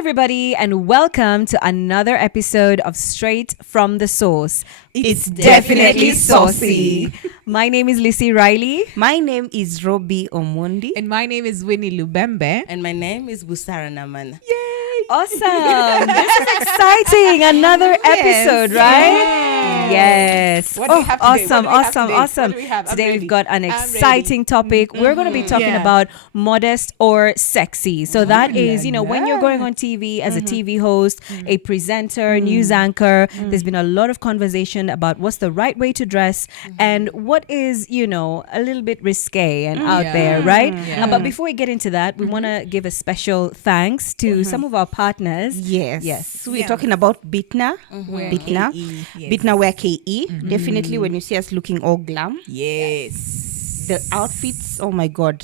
everybody, and welcome to another episode of Straight from the Source. It's definitely saucy. My name is Lissy Riley. My name is Robi Omondi. And my name is Winnie Lubembe. And my name is Busara Naaman. Yay! Awesome. This is exciting. Another episode, right? Yes. What do we have today? Awesome. Today we've got an exciting topic. We're going to be talking about modest or sexy. So that is, when you're going on TV as a TV host, a presenter, news anchor, there's been a lot of conversation about what's the right way to dress and what is, a little bit risque and out there, right? But before we get into that, we want to give a special thanks to some of our partners. Yes. We're talking about Bittiner Wear KE. Definitely when you see us looking all glam. Yes. The outfits, oh my God.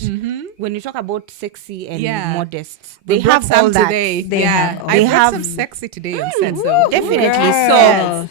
When you talk about sexy and modest, they have all some that. today. They have some sexy today on set. So. Definitely.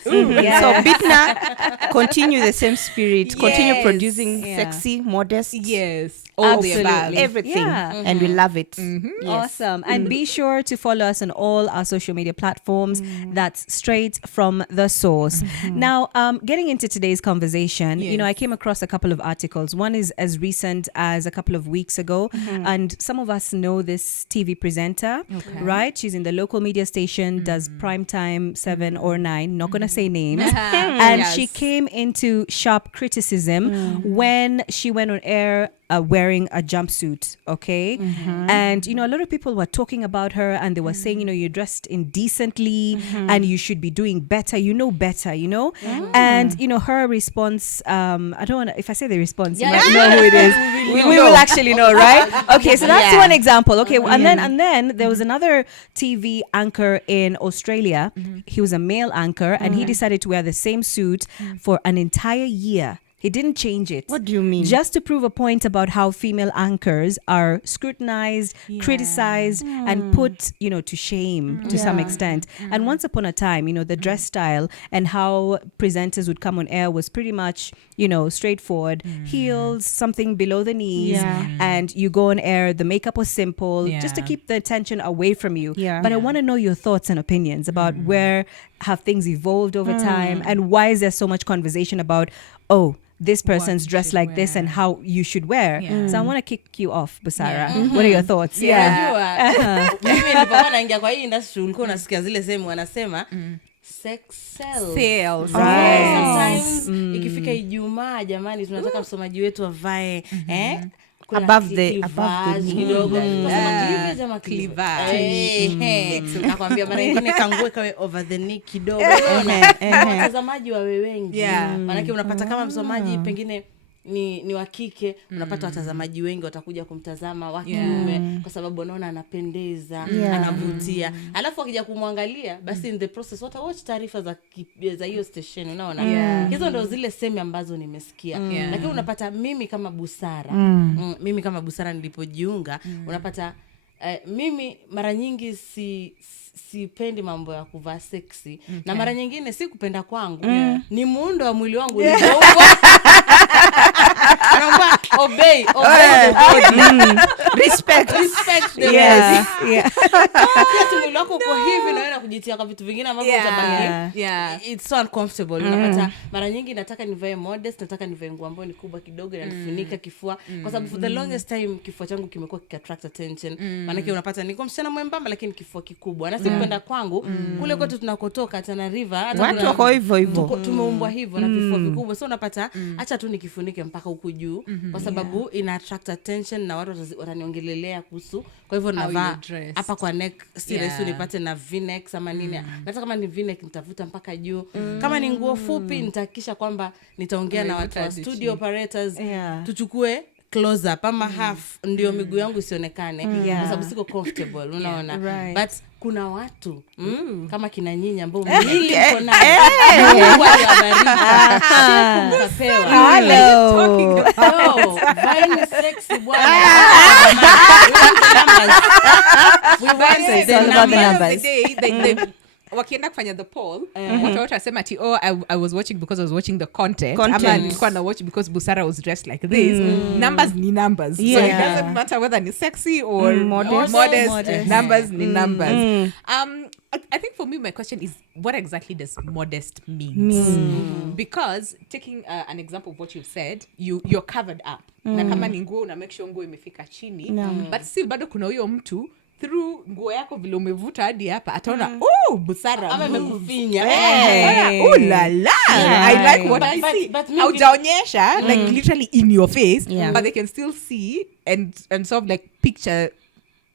So Bittiner, continue the same spirit. Continue producing sexy, modest. Yes. All the above. Everything. And we love it. Yes. Awesome. And be sure to follow us on all our social media platforms. That's Straight from the Source. Now, getting into today's conversation, I came across a couple of articles. One is as recent as a couple of weeks ago. And some of us know this TV presenter, right? She's in the local media station, does primetime 7 or 9, not going to say names. And she came into sharp criticism when she went on air wearing a jumpsuit, okay? And, a lot of people were talking about her and they were saying, you're dressed indecently and you should be doing better, better, And, her response, I don't want to, if I say the response, you might know who it is. We will actually know, right? Okay, so that's one example. Okay, and then there was another TV anchor in Australia. He was a male anchor and he decided to wear the same suit for an entire year. He didn't change it. What do you mean? Just to prove a point about how female anchors are scrutinized, criticized, and put, to shame to some extent. And once upon a time, the dress style and how presenters would come on air was pretty much, straightforward. Heels, something below the knees, and you go on air. The makeup was simple, just to keep the attention away from you. But I want to know your thoughts and opinions about where have things evolved over time, and why is there so much conversation about, this person's dressed like this and how you should wear. So I want to kick you off, Busara. What are your thoughts? Mimi nilipokuwa naingia kwa hii industry ulikuwa unasikia zile sehemu wanasema sex sells. Sometimes ikifika Ijumaa jamani tunataka msomaji wetu avae above the kidogo kama cleavage. Nakwambia mara nyingine kangue kawe over the knee kidogo. Watazamaji wawe wengi. Maana unapata kama msomaji pengine ni wa kike, unapata watazamaji wengi watakuja kumtazama wa kiume kwa sababu wanaona anapendeza, anavutia. Alafu akija kumwangalia basi in the process watawatch taarifa za hiyo station, unaona. Hizo ndo zile semi ambazo nimesikia. Lakini unapata mimi kama Busara nilipojiunga, unapata mimi mara nyingi sipendi mambo ya kuvaa sexy na mara nyingine si kupenda kwangu, ni muundo wa mwili wangu ulivyoumbwa. Naomba obey the body. Respect the body. Kiatu mwili wako uko hivi na wewe kujitia kwa vitu vingine ambavyo utabaki. It's so uncomfortable. Unapata mara nyingi nataka nivae modest, nataka nivae nguo ambayo ni kubwa kidogo na nifunika kifua kwa sababu for the longest time kifua changu kimekuwa kiattract attention. Maana unapata niko msichana mwembamba lakini kifua kikubwa. Na sikupenda kwangu kule kwetu tunakotoka Tana River hata watu wako hivyo. Tumeumbwa hivyo na vifua vikubwa. So unapata acha tu nikifunike mpaka huku juu kwa sababu ina attract attention na watu wataniongelelea kuhusu. Kwa hivyo navaa hapa kwa neck si rahisi nipate na v-neck ama nini. Hata kama ni v-neck nitavuta mpaka juu. Kama ni nguo fupi nitahakikisha kwamba nitaongea na watu wa studio operators tuchukue close up ama half ndio miguu yangu isionekane kwa sababu siko comfortable, unaona. But kuna watu kama kina nyinyi ambao mimi niko naye mkapewa vine sexy bwana. We went the numbers. wakienda kufanya the poll watu wote wasema ati I was watching because I was watching the content. Content. Ama nilikuwa na watch because Busara was dressed like this. Numbers ni numbers. So it doesn't matter whether ni sexy or modest. Numbers ni numbers. I think for me my question is, what exactly does modest mean? Because taking an example of what you've said, you're covered up. Na kama ni nguo una make sure nguo imefika chini, but still bado kuna huyo mtu through nguo yako vile umevuta hadi hapa ataona Busara ama amekufinya. La la, I like what I see. Haujaonyesha like literally in your face, but they can still see and sort of like picture.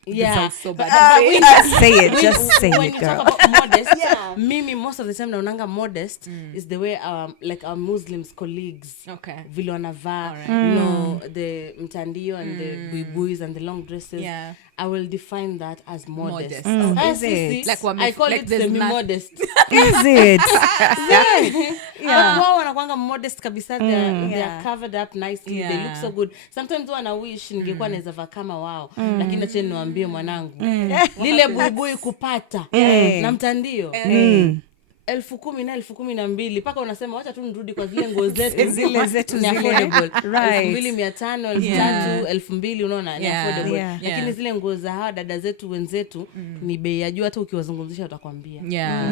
Yeah, so bad. Just say it, when you girl. talk about modest, mimi most of the time naonanga modest is the way like our Muslims colleagues vile wanavaa, you know, the mtandio and the buibuis and the long dresses. I will define that as modest. Is it? Like I call it semi-modest. Is it? Wao wanakuanga modest kabisa. They are covered up nicely. They look so good. Sometimes wana wish ningekuwa naweza vaa kama wao. Lakini acha niwaambie mwanangu. Lile buibui kupata na mtandio. 10,000 na 12,000 paka unasema wacha tu nirudi kwa zile nguo zetu zile affordable. Right. 2,500, 3,000, 2,000 unaona ni affordable. Lakini zile nguo za hawa dada zetu wenzetu ni bei ya juu, hata ukiwazungumzisha utakwambia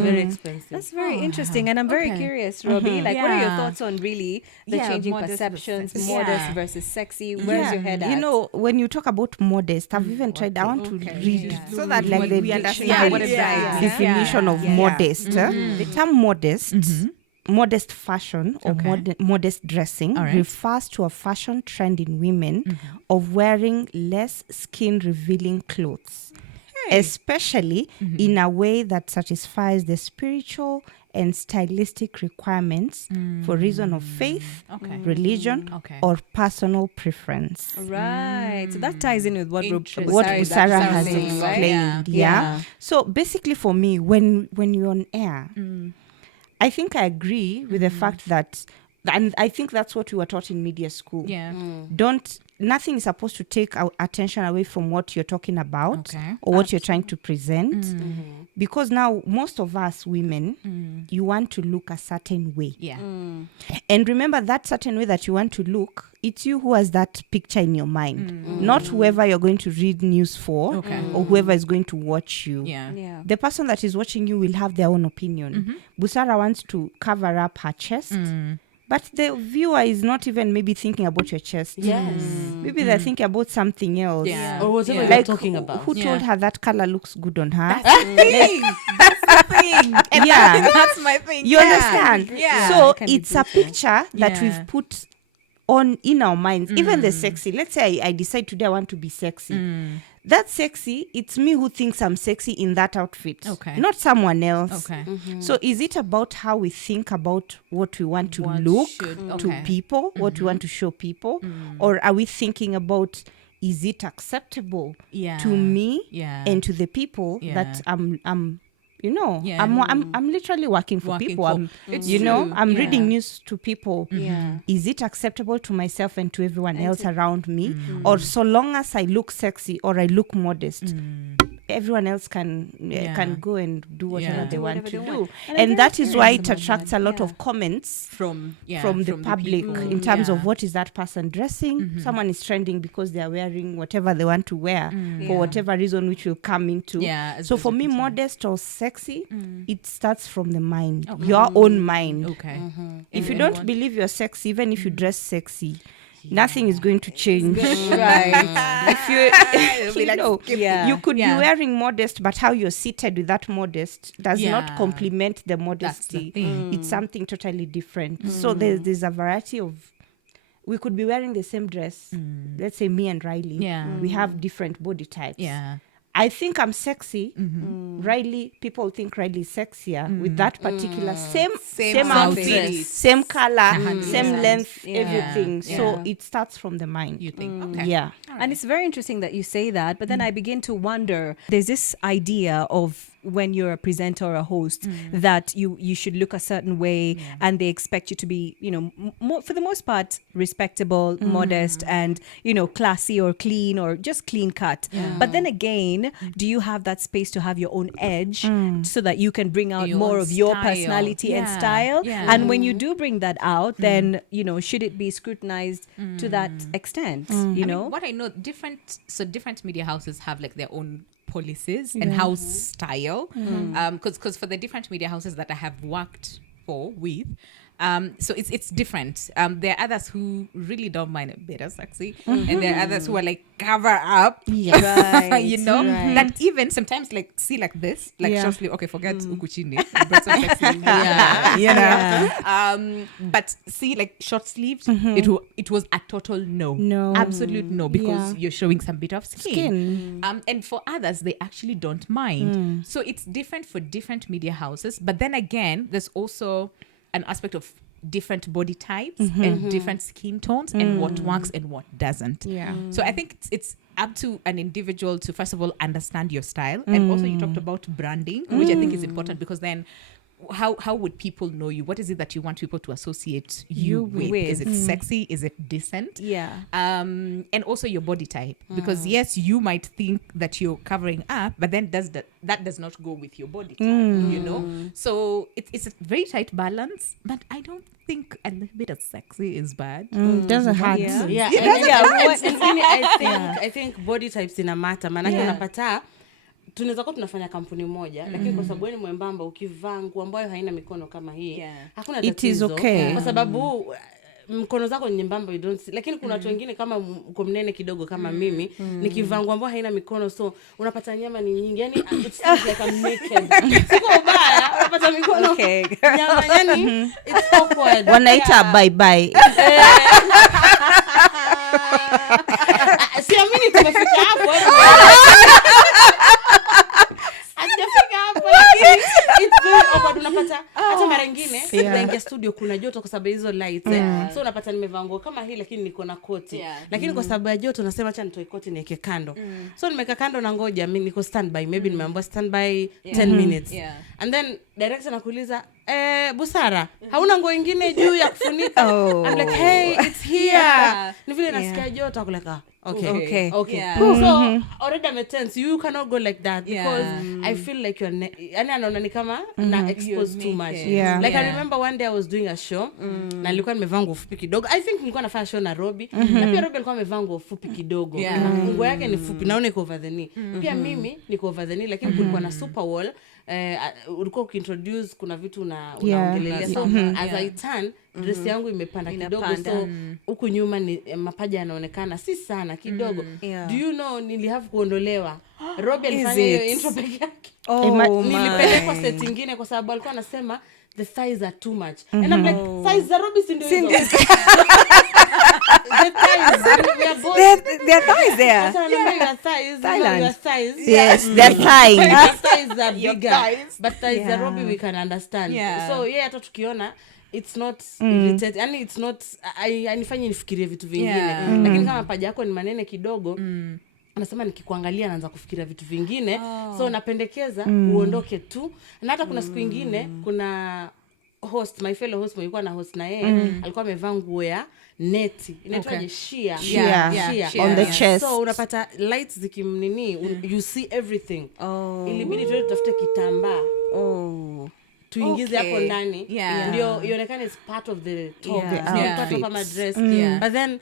very expensive. That's very interesting, and I'm very curious, Robi. Like, what are your thoughts on really the changing perceptions, modest versus sexy? Where's your head at? You know, when you talk about modest, I've even tried. I want to read so that like we understand what is right. Definition of modest. The term modest, modest fashion or modest dressing refers to a fashion trend in women of wearing less skin-revealing clothes, especially in a way that satisfies the spiritual and stylistic requirements for reason of faith, religion, or personal preference. Right. So that ties in with what Busara has explained. Yeah. So basically for me, when you're on air, I think I agree with the fact that, and I think that's what we were taught in media school. Nothing is supposed to take our attention away from what you're talking about or what you're trying to present. Because now most of us women, you want to look a certain way. And remember, that certain way that you want to look, it's you who has that picture in your mind, not whoever you're going to read news for or whoever is going to watch you. The person that is watching you will have their own opinion. Busara wants to cover up her chest. But the viewer is not even maybe thinking about your chest. Maybe they're thinking about something else. Or whatever Like you're talking about. Who told her that color looks good on her? That's the thing. And that's my thing. You understand? So it's a picture that we've put on in our minds. Even the sexy. Let's say I decide today I want to be sexy. That sexy, it's me who thinks I'm sexy in that outfit, not someone else. So is it about how we think about what we want to look to people, what we want to show people, or are we thinking about, is it acceptable to me and to the people that I'm you know, I'm literally working for people. I'm reading news to people. Is it acceptable to myself and to everyone else around me? Or so long as I look sexy or I look modest, everyone else can go and do whatever they want to do. And that is why it attracts a lot of comments from the public in terms of what is that person dressing. Someone is trending because they are wearing whatever they want to wear for whatever reason, which will come into. So for me, modest or sexy, it starts from the mind, your own mind. If you don't believe you're sexy, even if you dress sexy, nothing is going to change. If you could be wearing modest, but how you're seated with that modest does not complement the modesty. It's something totally different. So there's a variety of, we could be wearing the same dress. Let's say me and Riley, we have different body types. I think I'm sexy. Riley, people think Riley is sexier with that particular same outfit, same color, same length, everything. So it starts from the mind. You think? And it's very interesting that you say that, but then I begin to wonder, there's this idea of when you're a presenter or a host that you should look a certain way, and they expect you to be, for the most part, respectable, modest, and, classy or clean or just clean cut. But then again, do you have that space to have your own edge so that you can bring out more of your personality and style? And when you do bring that out, then, should it be scrutinized to that extent? What I know, different media houses have like their own policies and house style. Because for the different media houses that I have worked with, so it's different. There are others who really don't mind a bit of sexy, and there are others who are like cover up. Right. That even sometimes like see like this, like short sleeve. Okay, forget ukuchini. But see like short sleeves, it was a total no, absolute no, because you're showing some bit of skin. And for others they actually don't mind. So it's different for different media houses. But then again, there's also an aspect of different body types and different skin tones and what works and what doesn't. So I think it's up to an individual to first of all understand your style, and also you talked about branding, which I think is important, because then how would people know you? What is it that you want people to associate you with? Is it sexy? Is it decent? And also your body type, because yes, you might think that you're covering up, but then that does not go with your body type. So it's a very tight balance, but I don't think a little bit of sexy is bad. Doesn't hurt. I think body types ina matter, manake unapata tunaweza kuwa tunafanya kampuni moja, lakini kwa sababu ni mwembamba, ukivaa nguo ambayo haina mikono kama hii, hakuna tatizo. It is okay. Kwa sababu mkono zako ni nyembamba, you don't see. Lakini kuna watu wengine kama uko mnene kidogo kama mimi, nikivaa nguo ambayo haina mikono, so unapata nyama ni nyingi. Yani it's like I'm naked. Siko mbaya, unapata mikono. Nyama, yani it's awkward. Wanaita bye bye. Siamini tumefika hapo. It's very awkward. Unapata hata mara nyingine naingia studio kuna joto kwa sababu hizo lights. So unapata nimevaa nguo kama hii lakini niko na koti. Lakini kwa sababu ya joto nasema acha nitoe koti niweke kando. So nimeka kando na ngoja mimi niko standby, maybe nimeambiwa standby 10 minutes. And then director anakuuliza Busara, hauna nguo nyingine juu ya kufunika? I'm like, hey, it's here. Ni vile nasikia joto akuleka. Okay. So already I'm tense. You cannot go like that because I feel like you're yani anaona ni kama na exposed too much. Like I remember one day I was doing a show na nilikuwa nimevaa nguo fupi kidogo. I think nilikuwa nafanya show na Robi. Na pia Robi alikuwa amevaa nguo fupi kidogo. Nguo yake ni fupi, naona iko over the knee. Pia mimi niko over the knee, lakini kulikuwa na super wall. Ulikuwa ukiintroduce kuna vitu unaongelelea. So as I turn, dress yangu imepanda kidogo, so huku nyuma ni mapaja yanaonekana si sana kidogo. Do you know nilihave kuondolewa? Robi alifanya hiyo intro peke yake. Nilipelekwa set nyingine kwa sababu alikuwa anasema the thighs are too much. And I'm like, thighs za Robi si ndio hizo? The thighs, their thighs there. Your thighs. Yes, their thighs. Your thighs are bigger. But thighs za Robi we can understand. So hata tukiona it's not irritating, and it's not anifanye nifikirie vitu vingine. Lakini kama paja yako ni manene kidogo, anasema nikikuangalia naanza kufikiria vitu vingine. So napendekeza uondoke tu. Na hata kuna siku nyingine kuna host, my fellow host mlikuwa na host na yeye, alikuwa amevaa nguo ya neti. Inaitwaje? Sheer on the chest. So unapata lights zikimnini, you see everything. Ilibidi tu tutafute kitambaa. Tuingize hapo ndani ndio ionekane is part of the top, part of my dress. But then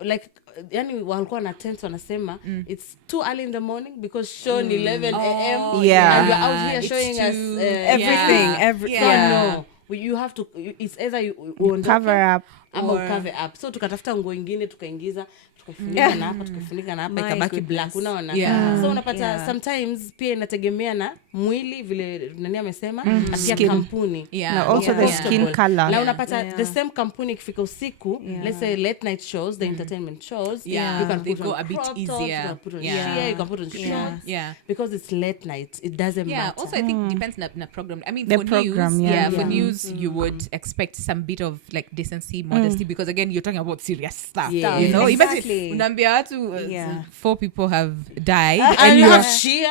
like yani walikuwa na tense wanasema it's too early in the morning because show 11 am and you're out here showing us everything. No, you have to, it's either you cover up or cover up. So tukatafuta nguo nyingine tukaingiza, tukafunika na hapa ikabaki black, unaona. So unapata sometimes pia inategemea na mwili vile nani amesema, pia kampuni na also the skin color. Na unapata the same kampuni ikifika usiku, let's say late night shows, the entertainment shows, you can go a bit easier. You can put on sheer, you can put on shorts, because it's late night, it doesn't matter. Also I think depends na program. I mean, the for program, news, for news you would expect some bit of like decency, modesty, because again you're talking about serious stuff. You know, unaambia watu 4 people have died and you have sheer.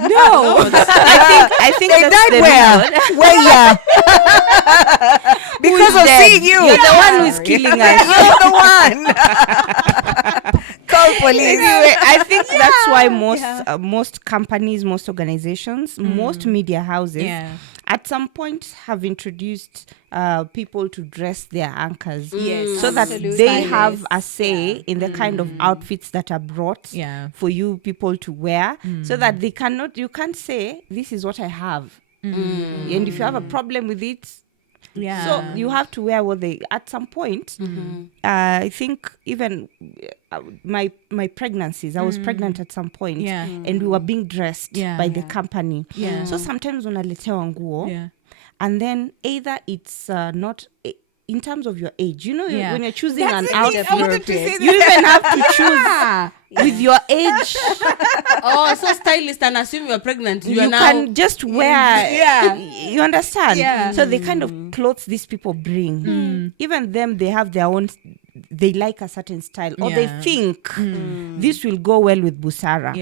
No. I think They that's died the where? reason. Where, yeah. Because of dead? seeing you. You're the one who's killing us. You're the one. Call police. Anyway, I think that's why most companies, most organizations, most media houses at some point have introduced people to dress their anchors, so that they have a say in the kind of outfits that are brought for you people to wear, so that you can't say this is what I have, and if you have a problem with it, so you have to wear what they at some point. I think even my pregnancies, I was pregnant at some point, and we were being dressed by the company. So sometimes unaletewa nguo, and then either it's not in terms of your age, when you're choosing an outfit, you even have to choose with your age. Oh, so stylist and assume you're pregnant. You can just wear. You understand? So the kind of clothes these people bring, even them, they have their own. They like a certain style, or they think this will go well with Busara.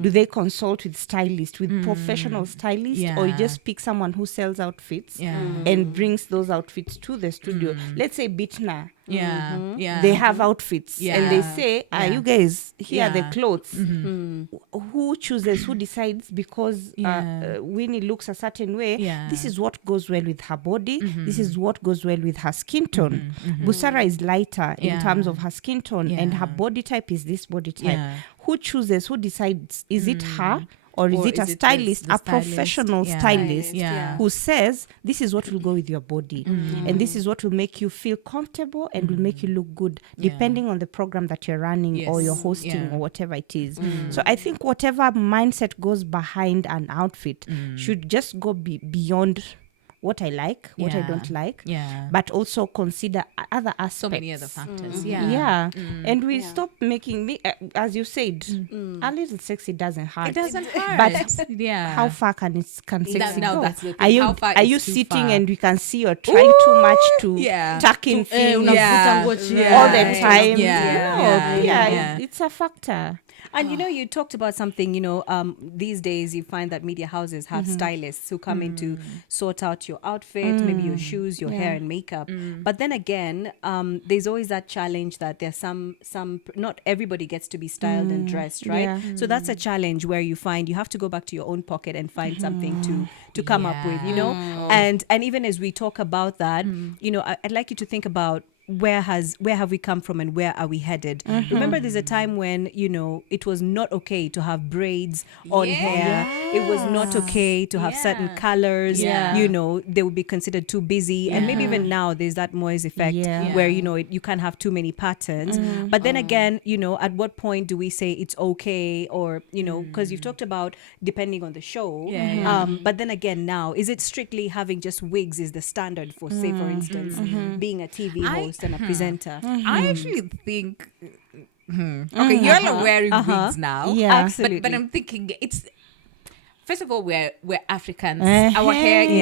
Do they consult with stylists, with professional stylists, or you just pick someone who sells outfits and brings those outfits to the studio? Let's say Bittiner. They have outfits and they say, you guys, here are the clothes. Who chooses, who decides? Because Winnie looks a certain way. This is what goes well with her body. This is what goes well with her skin tone. Busara is lighter in terms of her skin tone, and her body type is this body type. Who chooses, who decides? Is it her? Or is it a stylist, a professional stylist who says, this is what will go with your body, and this is what will make you feel comfortable and will make you look good, depending on the program that you're running or you're hosting or whatever it is. So I think whatever mindset goes behind an outfit should just go beyond what I like, what I don't like, but also consider other aspects. So many other factors. And we stop making me, as you said, a little sexy doesn't hurt. It doesn't hurt. But how far can sexy go? That's the thing. Are you sitting and we can see you're trying too much to tuck in things all the time? It's a factor. And you talked about something, these days you find that media houses have stylists who come in to sort out your outfit, maybe your shoes, your hair and makeup. But then again, there's always that challenge that there's some not everybody gets to be styled and dressed, right? So that's a challenge where you find you have to go back to your own pocket and find something to come up with, and even as we talk about that, I'd like you to think about where have we come from and where are we headed? Remember, there's a time when it was not okay to have braids on hair. It was not okay to have certain colors. They would be considered too busy, and maybe even now there's that Moyes effect where you can't have too many patterns. But then again, at what point do we say it's okay, or because you've talked about depending on the show, but then again, now is it strictly having just wigs is the standard for, say for instance, being a TV host and a presenter? I actually think okay, you're all wearing wigs now, absolutely, but I'm thinking it's, first of all, we're Africans. Our hair is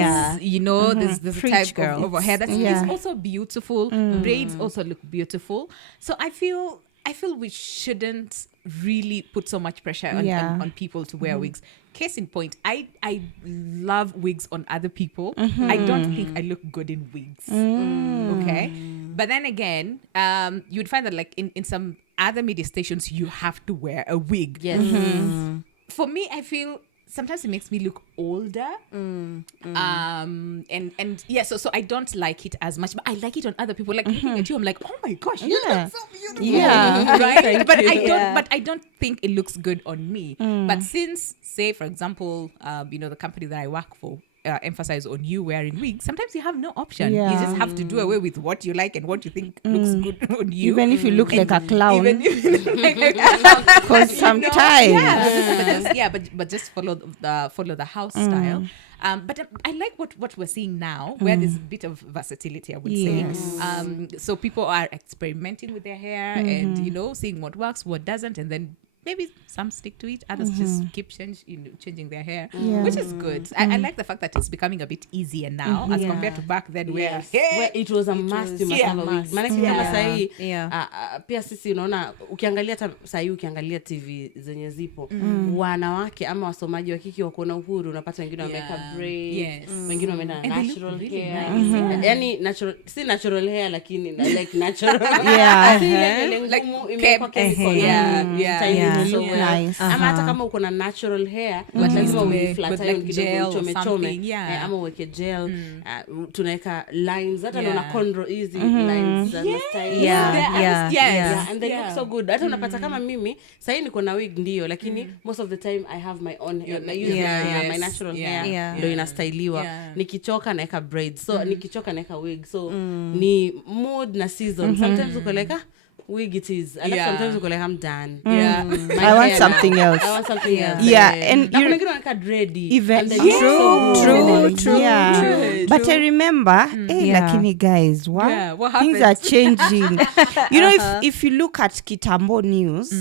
there's a type of hair that is also beautiful. Braids also look beautiful. So I feel we shouldn't really put so much pressure on people to wear wigs. Case in point, I love wigs on other people. I don't think I look good in wigs. Okay, but then again, you'd find that like in some other media stations, you have to wear a wig. For me, I feel sometimes it makes me look older. So I don't like it as much, but I like it on other people. Like looking at you, I'm like, oh my gosh, you look so beautiful. Right? But I don't think it looks good on me. But since, say for example, the company that I work for emphasize on you wearing wigs, sometimes you have no option. You just have to do away with what you like and what you think looks good on you, even if you look like a clown. Because sometimes but just follow the house style. But I like what we're seeing now, where there's a bit of versatility, I would say. So people are experimenting with their hair and seeing what works, what doesn't, and then maybe some stick to it, others just keep changing their hair, which is good. I like the fact that it's becoming a bit easier now as compared to back then where it was a must, you must have a wig. Maana kama sahi pia sisi unaona ukiangalia hata sahi ukiangalia TV zenye zipo wanawake ama wasomaji wa kike wako na uhuru, unapata wengine wameka braid, wengine wameenda natural hair. Yani natural hair lakini like natural like imekuwa chemical so nice. Ama hata kama uko na natural hair but lazima uwe flat iron kidogo chome ama uweke gel, tunaweka lines hata na cornrow easy lines za style and they look so good. Hata unapata kama mimi sasa niko na wig ndio, lakini most of the time I have my own hair, my natural hair ndio inastyliwa. Nikichoka naweka braids, so nikichoka naweka wig, so ni mood na season. Sometimes uko like wig it is, and sometimes you go like I'm done. I want something else. And you're not gonna get ready. Even true. But I remember, lakini guys, what things are changing. You know, if you look at Kitambo news,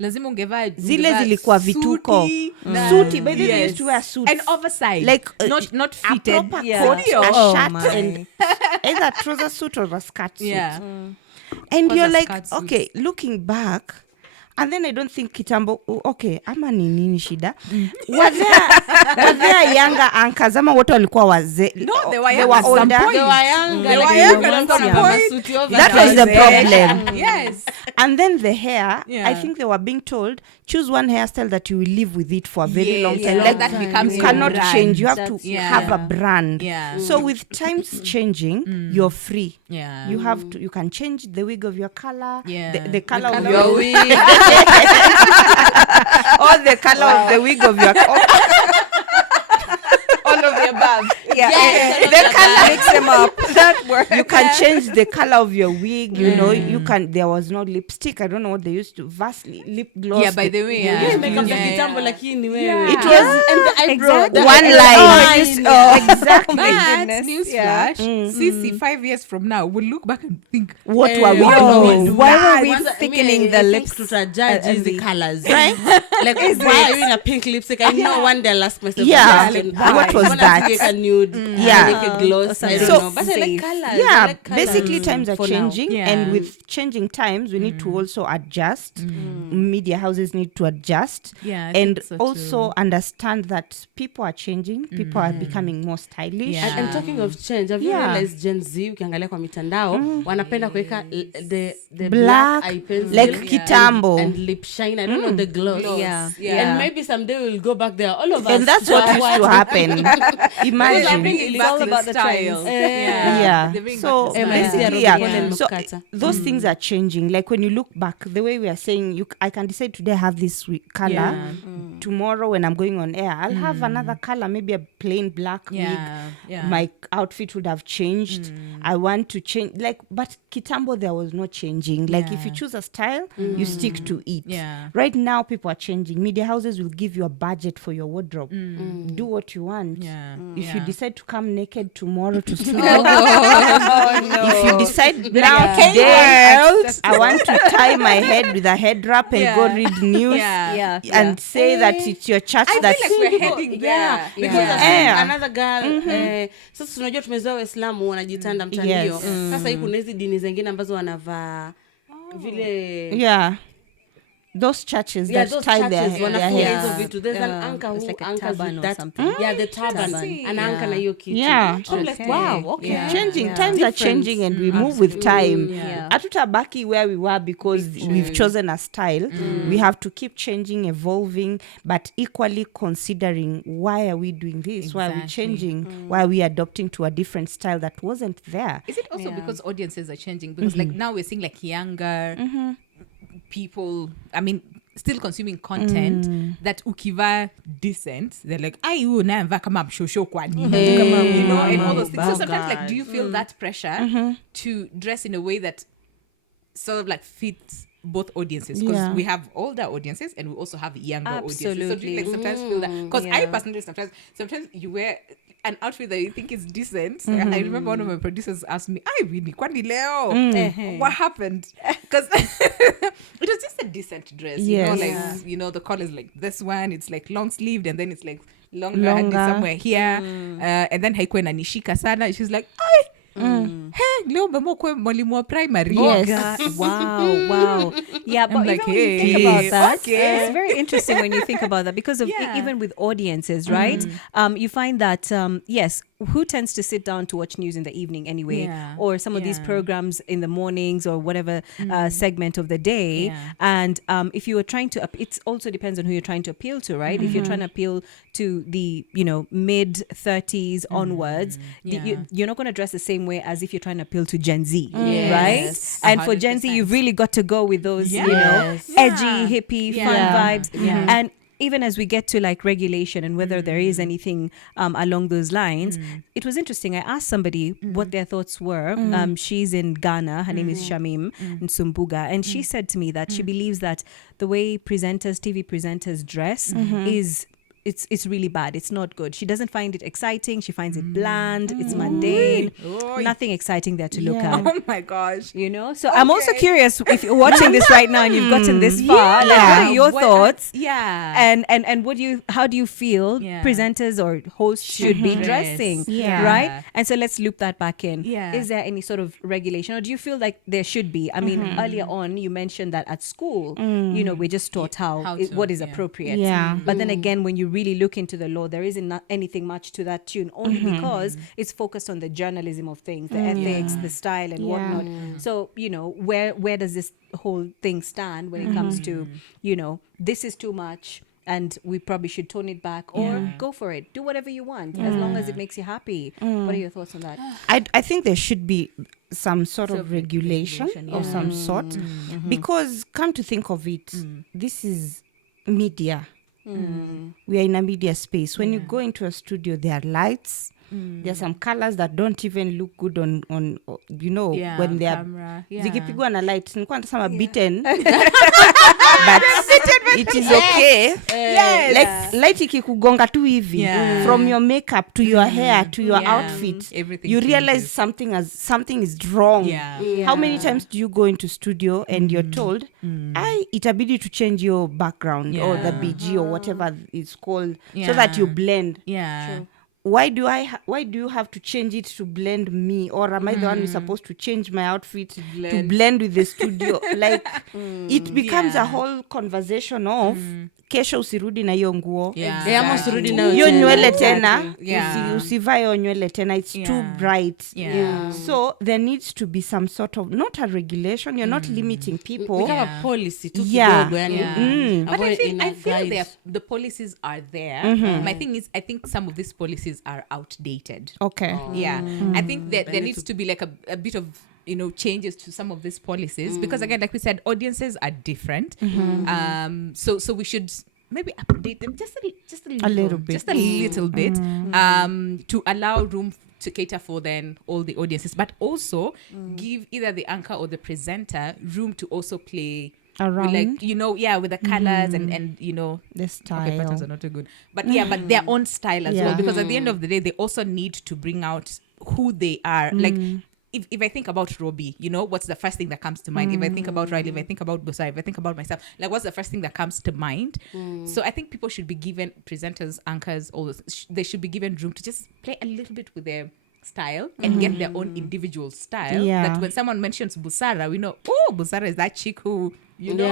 lazima ungevaa zile zilikuwa vituko suti, by the way they used to wear suits and oversized, like not fitted, a proper coat, a shirt and either trouser suit or a skirt suit. And you're like, okay, looking back, and then I don't think Kitambo, okay, ama nini shida? Was there younger anchors? Ama wote walikuwa wazee? No, they were older. They were younger. That was the problem. Yes. And then the hair, I think they were being told, choose one hairstyle that you will live with it for a very long time. Like that becomes you cannot brand. change. You have to have a brand. So with times changing, you're free. You have to. You can change the wig of your color, the color of your wig, or the color of the wig of your all of the above. The color mix them up. That works. You can change the color of your wig. You know, you can. There was no lipstick. I don't know what they used to. Vaseline, lip gloss. Yeah, by the way, makeup kitambo lakini wewe. It was and the eyebrow. One line. Exactly. But newsflash, Sisi 5 years from now will look back and think, what were we doing? Why were we thickening the lips to judge the colors, right? Like why are you in a pink lipstick? I know one day I'll ask myself, what was that? A nude, a gloss, I don't know. But I like colors. Like colors. Basically times are changing, and with changing times we need to also adjust. Media houses need to adjust, and also understand that people are changing. People are becoming more stylish. And talking of change, have you realized Gen Z ukiangalia kwa mitandao wanapenda kuweka the black eye pencil, like Kitambo, and lip shine, I don't know, the gloss. And maybe someday we'll go back there, all of us, and that's what used to happen. Imagine. It's all about the style. So basically, so those things are changing. Like when you look back, the way we are saying, I can decide today I have this color. Tomorrow when I'm going on air, I'll have another color, maybe a plain black wig. My outfit would have changed. I want to change. Like, but Kitambo, there was no changing. Like if you choose a style, you stick to it. Right now, people are changing. Media houses will give you a budget for your wardrobe. Do what you want. If you decide to come naked tomorrow to sleep, if you decide now today I want to tie my head with a head wrap and go read news and say that it's your church that like we're heading there. Because another girl sasa tunajua tumezoea Waislamu wanajitanda mtandio. Sasa hii kuna hizi dini zingine ambazo wanavaa vile those churches that tie their hair. There's an anchor who like anchors with that. Something. The turban. An anchor na hiyo kitu. I'm like, wow, okay. Changing. Times are changing and we move with time. Hatutabaki where we were because we've chosen a style. We have to keep changing, evolving, but equally considering why are we doing this? Why are we changing? Why are we adopting to a different style that wasn't there? Is it also because audiences are changing? Because like now we're seeing like younger people, I mean, still consuming content that ukiva decent, they're like, you never come up show kwa nini, you know, and all those things. So sometimes like, do you feel that pressure to dress in a way that sort of like fits both audiences, because we have older audiences and we also have younger audiences. So do you like sometimes feel that? Because I personally sometimes you wear an outfit that you think is decent. I remember one of my producers asked me, "Ay, Winnie, kwani leo? What happened?" Because it was just a decent dress. You know, like the collar is like this one. It's like long sleeved, and then it's like longer. And it's somewhere here, and then haikuwa inanishika sana. She's like, "Ay." Hey, leo umemokwe mwalimu wa primary. Wow. Yeah, but like, even when you think about that, okay. it's very interesting when you think about that, because of even with audiences, right? You find that yes, who tends to sit down to watch news in the evening anyway, or some of these programs in the mornings or whatever segment of the day. And if you are trying to, it also depends on who you're trying to appeal to, right? If you're trying to appeal to the mid 30s onwards, you're not going to dress the same way as if you're trying to appeal to Gen Z, right? And 100%. For Gen Z, you've really got to go with those edgy, hippie, fun vibes. And even as we get to like regulation and whether there is anything along those lines, it was interesting. I asked somebody what their thoughts were. She's in Ghana. Her name is Shamim Nsumbuga. And she said to me that she believes that the way TV presenters dress is... It's really bad. It's not good. She doesn't find it exciting. She finds it bland. It's mundane. Nothing exciting there to look at. Oh my gosh. So I'm also curious, if you're watching this right now and you've gotten this far, like, what are your thoughts? And how do you feel presenters or hosts should be dressing? Right? And so let's loop that back in. Is there any sort of regulation, or do you feel like there should be? I mean, earlier on you mentioned that at school, we're just taught what is appropriate. But then again, when you really look into the law, there isn't anything much to that tune, only because it's focused on the journalism of things, the ethics, the style and whatnot. So, where does this whole thing stand when it comes to, this is too much and we probably should tone it back, or go for it. Do whatever you want, as long as it makes you happy. What are your thoughts on that? I think there should be some sort of regulation of some sort, because come to think of it, this is media. We are in a media space. When you go into a studio, there are lights. There are some colors that don't even look good on when they are zikipigwa na light. Nilikuwa nasema bitten, but it is okay. Like light ikikugonga tu hivi, from your makeup to your hair to your outfit, everything you realize something is wrong. How many times do you go into studio and you're told, itabidi to change your background or the BG or whatever it's called, so that you blend. True. Why do you have to change it to blend me, or am I the one who's supposed to change my outfit to blend with the studio? Like it becomes a whole conversation of kesho usirudi na hiyo nguo, ama usirudi na hiyo nywele tena, usivae hiyo nywele tena, it's too bright. So there needs to be some sort of, not a regulation, you're not limiting people, become a policy tu kidogo yani. But I feel the policies are there. My thing is, I think some of these policies are outdated. I think that there needs to be like a bit of changes to some of these policies, because again, like we said, audiences are different. So we should maybe update them just a little bit to allow room to cater for then all the audiences, but also give either the anchor or the presenter room to also play around, with with the colors and the style. Okay, patterns are not too good, but but their own style as well, because at the end of the day, they also need to bring out who they are. Like if I think about Robi, what's the first thing that comes to mind? If I think about Riley, if I think about Busara, if I think about myself, like what's the first thing that comes to mind? So I think people should be given, presenters, anchors, all those, they should be given room to just play a little bit with their style and get their own individual style. That when someone mentions Busara, we know, Busara is that chick who she brings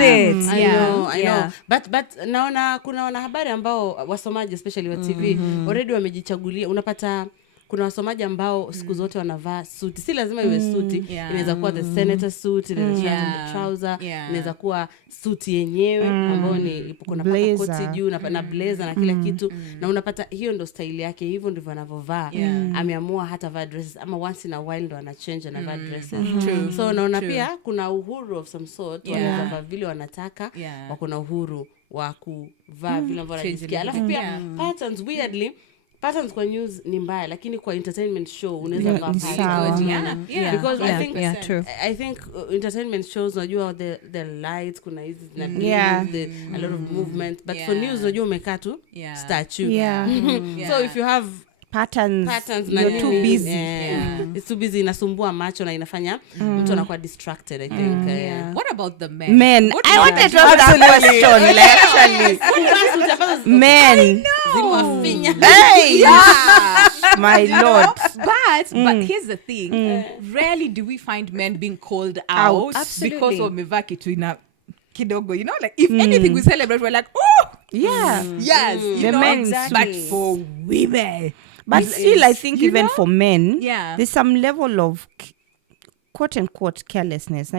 it. I know. But naona kuna wanahabari ambao wasomaji especially wa TV already wamejichagulia. Unapata kuna wasomaji ambao siku zote wanavaa suti. Si lazima iwe suti. Inaweza kuwa the senator suit, the trouser, inaweza kuwa suti yenyewe ambao ni kuna paka koti juu na blazer na kila kitu, na unapata hiyo ndo style yake, hivyo ndivyo anavovaa. Ameamua hata vaa dresses, ama once in a while ndo anachange na vaa dresses. So naona pia kuna uhuru of some sort, wanavaa vile wanataka, wako na uhuru wa kuvaa vile wanajisikia. Alafu pia patterns weirdly patterns kwa news ni mbaya, lakini kwa entertainment show unaweza because I think entertainment shows unajua the lights kuna hizi a lot of movement, but for news unajua umekaa tu statue. So if you have patterns you're too busy. It's too busy, inasumbua macho na inafanya mtu anakuwa distracted, I think. What about the men? I wanted to ask that question actually. Men. Hey, my lord. But here's the thing. Rarely do we find men being called out because of mevaa kitu ina kidogo, you know, like if anything we celebrate, we're like, oh yes, the men, but for women. But still, I think even for men, there's some level of quote-unquote carelessness.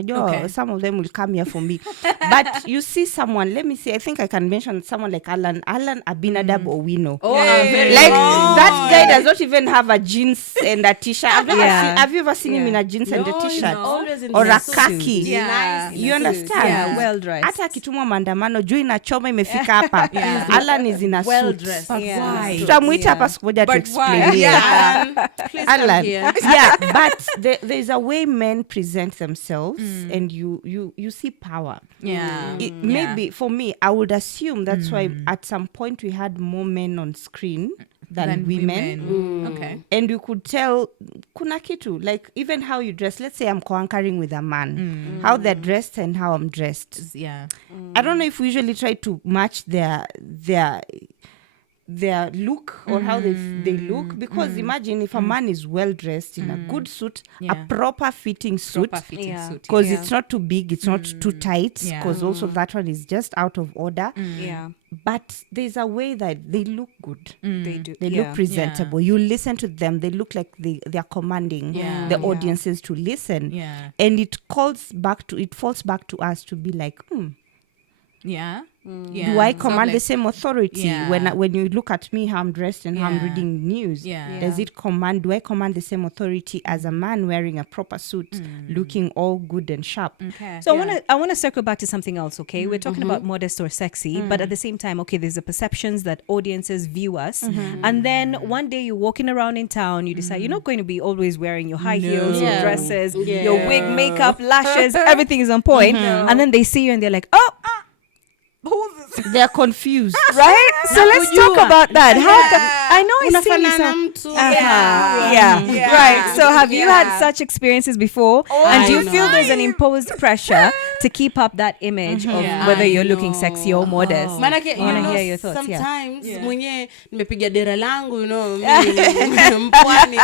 Some of them will come here for me. But you see someone, let me see, I think I can mention someone like Alan Abinadab Owino. That guy does not even have a jeans and a t-shirt. Have you ever seen him in a jeans and a t-shirt? Or a khaki? You understand? Well dressed. Hata akitumwa maandamano juu inachoma imefika hapa. Alan is in a well suit. dressed. Tutamuita hapa siku moja to explain. Alan. But there is a way men present themselves and you see power. Maybe for me, I would assume that's why at some point we had more men on screen than women. Okay. And you could tell kuna kitu, like even how you dress. Let's say I'm co-anchoring with a man, how they're dressed and how I'm dressed. I don't know if we usually try to match their look or how they look, because imagine if a man is well dressed in a good suit, a proper fitting suit, because it's not too big, it's not too tight, because also that one is just out of order. But there's a way that they look good. They look presentable. You listen to them, they look like they're commanding the audiences to listen. And it falls back to us to be like, do I command the same authority when you look at me, how I'm dressed and how I'm reading news? Do I command the same authority as a man wearing a proper suit, looking all good and sharp? So I want to circle back to something else, okay? We're talking about modest or sexy, but at the same time, okay, there's the perceptions that audiences view us. And then one day you're walking around in town, you decide you're not going to be always wearing your high heels, your dresses, your wig, makeup, lashes, everything is on point. And then they see you and they're like, oh, they're confused, right? So let's talk about that. I know it's right. So have you had such experiences before? And do you feel there's an imposed pressure to keep up that image of whether you're looking sexy or modest? I want to hear your thoughts. Sometimes mwenye nimepiga dera langu, mpwani,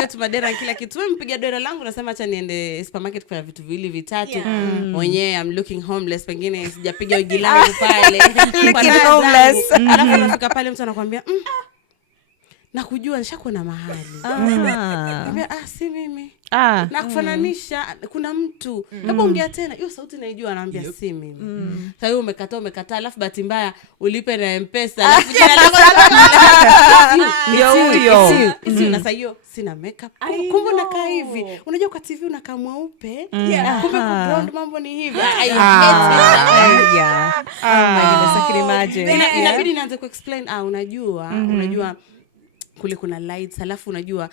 kitu madera kila kitu, nimepiga dera langu nasema acha niende supermarket kwa vitu vili vitatu. Mwenye I'm looking homeless, pengine sijapiga wigi langu pale. Looking homeless. Alafu unafika pale mtu anakuambia na kujua nishakuwa na mahali. Si mimi. Na kufananisha kuna mtu. Hebu ongea tena. Hiyo sauti naijua anaambia si mimi. Sasa wewe umekataa alafu bahati mbaya ulipe na M-Pesa. Alafu jina lako ndio na sasa hiyo sina makeup. Kumbe unakaa hivi. Unajua kwa TV unakaa mweupe. Kumbe kwa ground mambo ni hivi. I hate it. My goodness, I can imagine. Inabidi nianze kuexplain unajua kule kuna lights, alafu unajua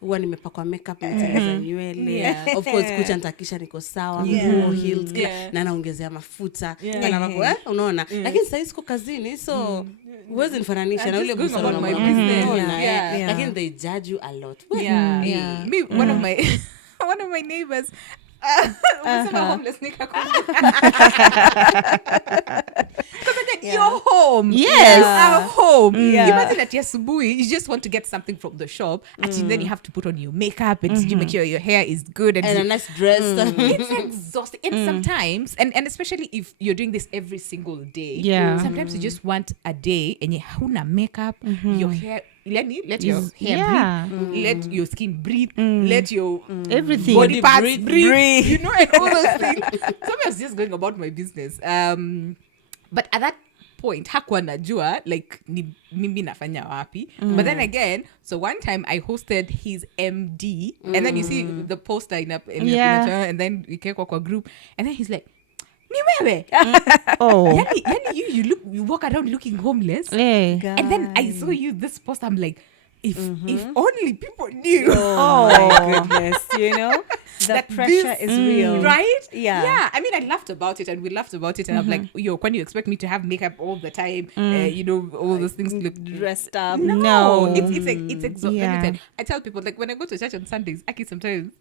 huwa nimepakwa makeup na tengeneza nywele. Of course kucha nitakisha niko sawa, nguo heels na naongezea mafuta na mambo unaona. Lakini sasa siko kazini, so huwezi nifananisha na ule Busara Naaman. Lakini they judge you a lot. Me, one of my neighbors homeless you're home. Yes. You're home. Imagine that asubuhi, you just want to get something from the shop, and then you have to put on your makeup and you make sure your hair is good and a nice dress. It's exhausting. And sometimes, and especially if you're doing this every single day, sometimes you just want a day and you huna makeup, your hair. Let your hair breathe. Let your skin breathe. Let your everything body parts breathe. You know, and all those things. So I was just going about my business. But at that point, hakuwa najua like ni mimi nafanya wapi. But then again, so one time I hosted his MD, and then you see the poster in a and then we came kwa group, and then he's like, wewe. Oh. Yani you walk around looking homeless. And then I saw you this post, I'm like, if only people knew. Oh my goodness, the pressure is real, right? Yeah. I mean, I laughed about it, and we laughed about it, and I'm like, yo, when you expect me to have makeup all the time, all those things look dressed up. No. It's exhausting. Yeah. Let me tell you, I tell people, like, when I go to church on Sundays, Aki, sometimes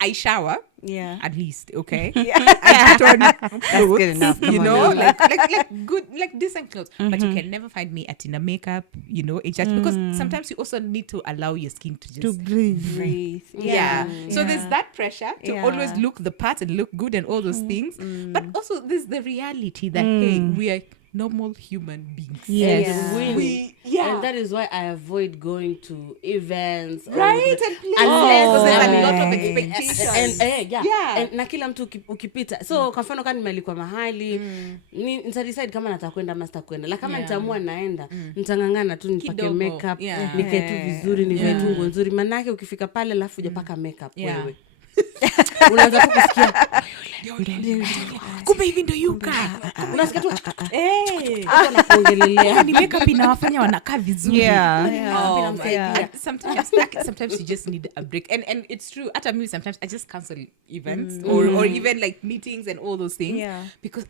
I shower. Yeah. At least, okay. I put on clothes, good enough. Come on. like good, like decent clothes. But you can never find me at inner makeup, in church, because sometimes you also need to allow your skin to just breathe. Yeah. So there's that pressure to always look the part and look good and all those things. But also there's the reality that hey, we are normal human beings. Yes. And that is why I avoid going to events. Right? And Unless there's a I'm- lot of expectations. And na kila mtu ukipita, so kwa mfano kama nimealikwa mahali nita decide kama natakwenda ama sitakwenda, la kama nitaamua naenda nitangangana tu nipake Kidogo. makeup, Yeah. nikae tu vizuri, nivae tu nguo nzuri, manake ukifika pale alafu hujapaka makeup wewe unaanza tu kusikia kumbe hivi ndo yuka unasikia tu hapo nakuongelelea ni makeup inawafanya wanakaa vizuri. inamsaidia. Sometimes you just need a break, and it's true. At me, sometimes I just cancel events or even like meetings and all those things because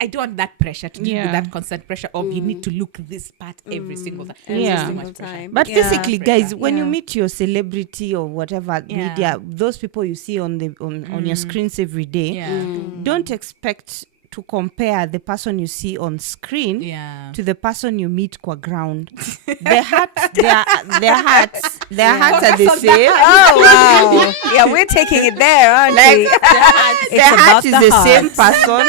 I don't want that pressure to deal with that constant pressure of you need to look this part every single time. It's just too much pressure. But basically, guys, when you Yeah. meet your celebrity or whatever media, those people you see on your screens every day, don't expect to compare the person you see on screen to the person you meet qua ground. Their hearts are the same. Oh, wow. Yeah, we're taking it there, aren't we? Their heart is about the the same person.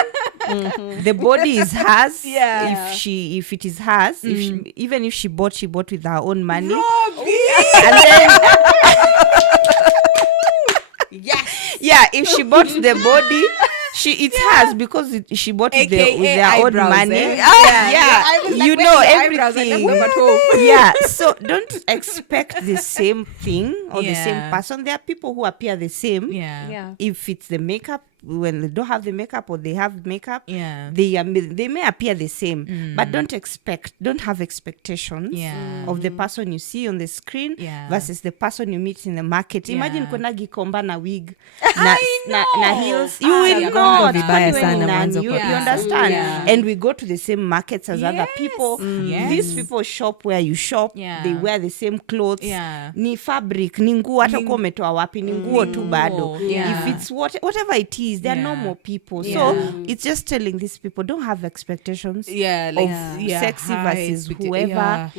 The body is hers. If it is hers, even if she bought with her own money. And then if she bought the body, it's hers because she bought with their own money. Everything. So don't expect the same thing or the same person. There are people who appear the same. If it's the makeup, when they don't have the makeup or they have makeup, they may appear the same, but don't have expectations of the person you see on the screen versus the person you meet in the market. Imagine kuna Gikomba na wig na heels. You will not. You understand? And we go to the same markets as other people. These people shop where you shop. They wear the same clothes. Ni fabric, ni nguo, hata kuwa umetoa wapi, ni nguo tu bado. If it's whatever it is, they're normal people. So it's just telling these people, don't have expectations of sexy versus whoever.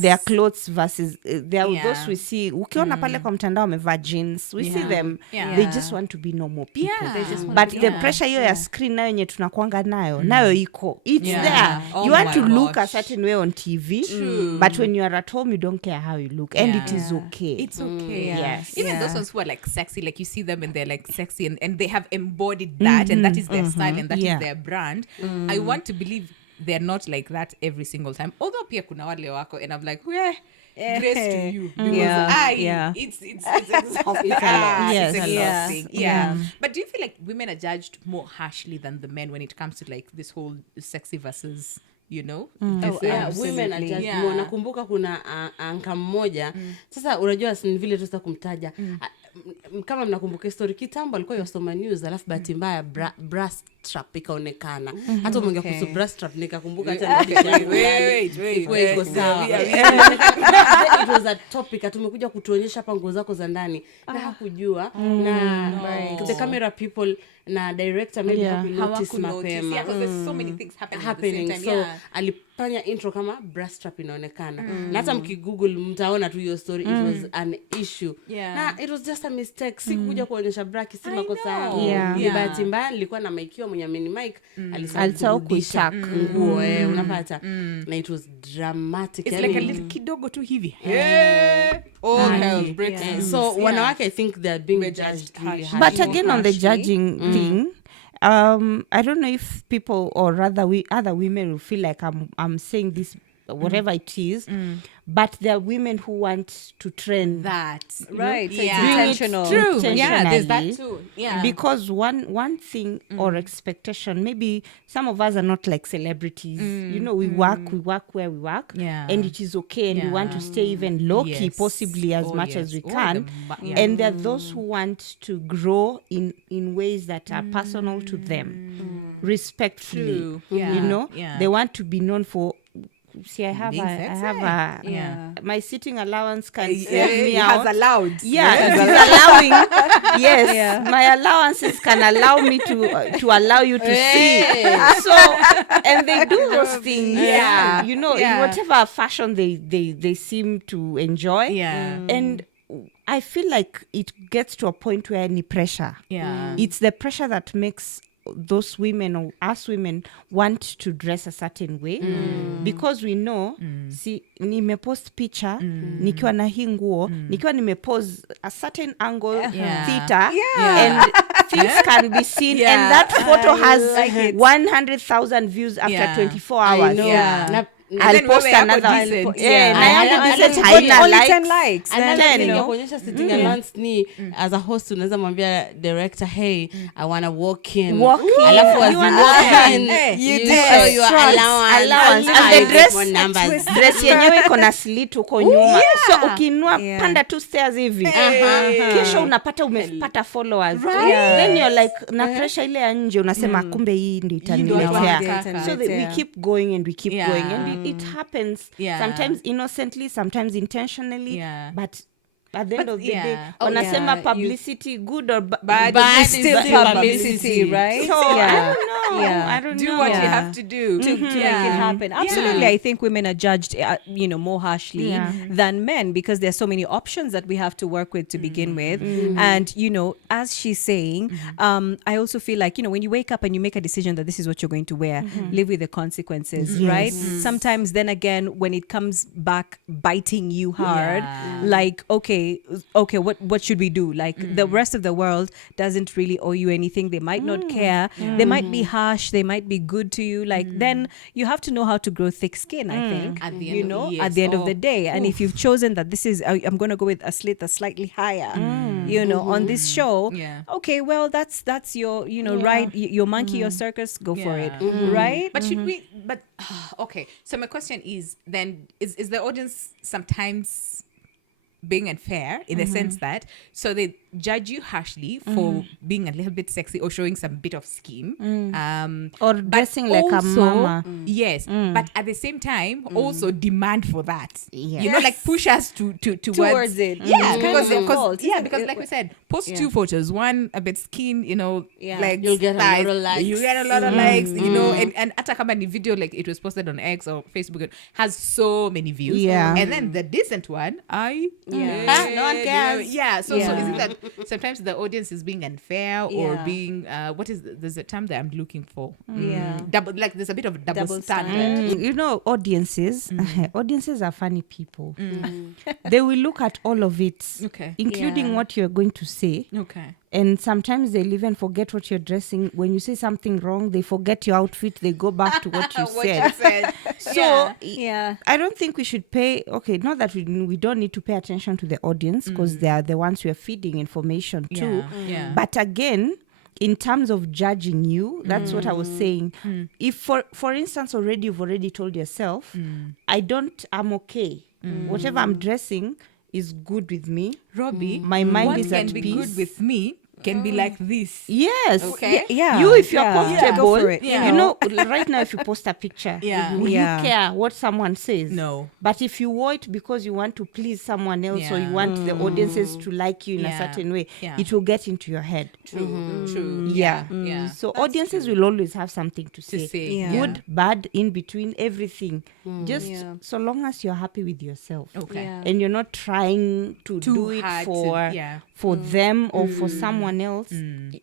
Their clothes versus those we see. Ukiona pale kwa mtandao wamevaa jeans, we see them. They just want to be normal people. But the pressure hiyo ya screen nayo yenye tunakuanga nayo iko. It's there. You want to look a certain way on TV, but when you are at home, you don't care how you look, and it is okay. It's okay. Yes. Even those ones who are like sexy, like you see them and they're like sexy and they have embodied that and that is their style and that is their brand. I want to believe they're not like that every single time. Although pia kuna wale wako and I'm like, grace to you because it's exhausting. It's exhausting. But do you feel like women are judged more harshly than the men when it comes to like this whole sexy versus women are judged more. Nakumbuka kuna anka mmoja sasa, unajua ni vile tu sasa kumtaja kama mnakumbuka story kitambo, alikuwa yosoma news alafu bahati mbaya brass strap ikaonekana. Hata umeongea kuhusu brass strap nikakumbuka hata iko sawa. It was a topic, tumekuja kutuonyesha hapa nguo zako za ndani na hakujua na the camera people na director maybe hawaku mapema. There's so many things happening at the same time. So alifanya intro kama brass strap inaonekana na hata mkigoogle mtaona tu hiyo story. It was an issue na it was just a mistake. Sikuja kuonyesha bra si makosa yangu. Ni bahati mbaya, nilikuwa na mic mwenye mini mic alisahau kurudisha nguo unapata na it was dramatic. It's like a little kidogo tu hivi. All hell breaks. So wanawake I think they are being judged really harshly. But again, on the judging thing, I don't know if people or rather other women will feel like I'm saying this whatever it is. But there are women who want to trend That. Right. So it's doing it intentional. True. Yeah, there's that intentionally. too. Yeah. Because one thing or expectation, maybe some of us are not like celebrities. We work where we work, and it is okay, and we want to stay even low key, possibly as much as we can. And there are those who want to grow in ways that are personal to them, respectfully. True. They want to be known for. See, I have Being my sitting allowance can It sell me out. has allowed. It is allowing. Yes, my allowances can allow me to allow you to see. So, and they do those things. In whatever fashion they seem to enjoy. And I feel like it gets to a point where any pressure. It's the pressure that makes those women or us women want to dress a certain way because we know nimepost picture nikiwa na hii nguo nikiwa nimepose a certain angle theater and things can be seen and that photo has 100,000 views after 24 hours. I'll post another one. Only 10 likes. Kuonyesha sitting allowance ni as a host unaweza mwambia director, hey, I want to walk in. Alafu as you walk in, you show your allowance. And the dress yenyewe iko na slit uko nyuma. So ukinua panda 2 stairs hivi. Kesho unapata umepata followers. Then you're like na pressure ile ya nje unasema kumbe hii ndio itaniletea. So we keep going and we keep going and it happens sometimes innocently, sometimes intentionally, but at the end of the day, wanasema publicity, good or bad, it's still publicity, right? So I don't know. I don't do know. what you have to do to make it happen. Absolutely, I think women are judged, more harshly than men because there are so many options that we have to work with to begin with. And as she's saying, I also feel like when you wake up and you make a decision that this is what you're going to wear, live with the consequences, right? Sometimes, then again, when it comes back biting you hard, like okay, what should we do? Like the rest of the world doesn't really owe you anything. They might not care. They might be harsh. They might be good to you. Like then you have to know how to grow thick skin, I think, at the end at the end of the day. And if you've chosen that this is, I'm going to go with a slit that's slightly higher, on this show, okay, well, that's your, right, your monkey, your circus, go for it, right? But should we, okay. So my question is then, is the audience sometimes being unfair in the sense that so they judge you harshly for being a little bit sexy or showing some bit of skin or dressing like a mama, but at the same time also demand for that, like push us towards it, because like we said, post 2 photos, one a bit skin, like you'll get a lot of likes, and hata kama ni video, like it was posted on X or Facebook, it has so many views, and then the decent one no one cares. So isn't that sometimes the audience is being unfair or being there's a term that I'm looking for, double, like there's a bit of double standard. Audiences are funny people. They will look at all of it, including what you're going to say, and sometimes they'll even forget what you're dressing. When you say something wrong, they forget your outfit, they go back to what you said. So I don't think we should pay, not that we don't need to pay attention to the audience because they are the ones who are feeding information too. But again, in terms of judging you, that's what I was saying. If for instance already you've already told yourself, I'm okay. Whatever I'm dressing is good with me. Robbie, my mind is at peace. Be good with me can be like this. Yes. Okay. You, if you're comfortable, go for it. Right now, if you post a picture, will you care what someone says? No. But if you wear it because you want to please someone else or you want the audiences to like you in a certain way, it will get into your head. True. Yeah. So that's audiences will always have something to say. Good, bad, in between, everything. Just so long as you're happy with yourself. Okay. And you're not trying to do it hard for them or for someone someone else,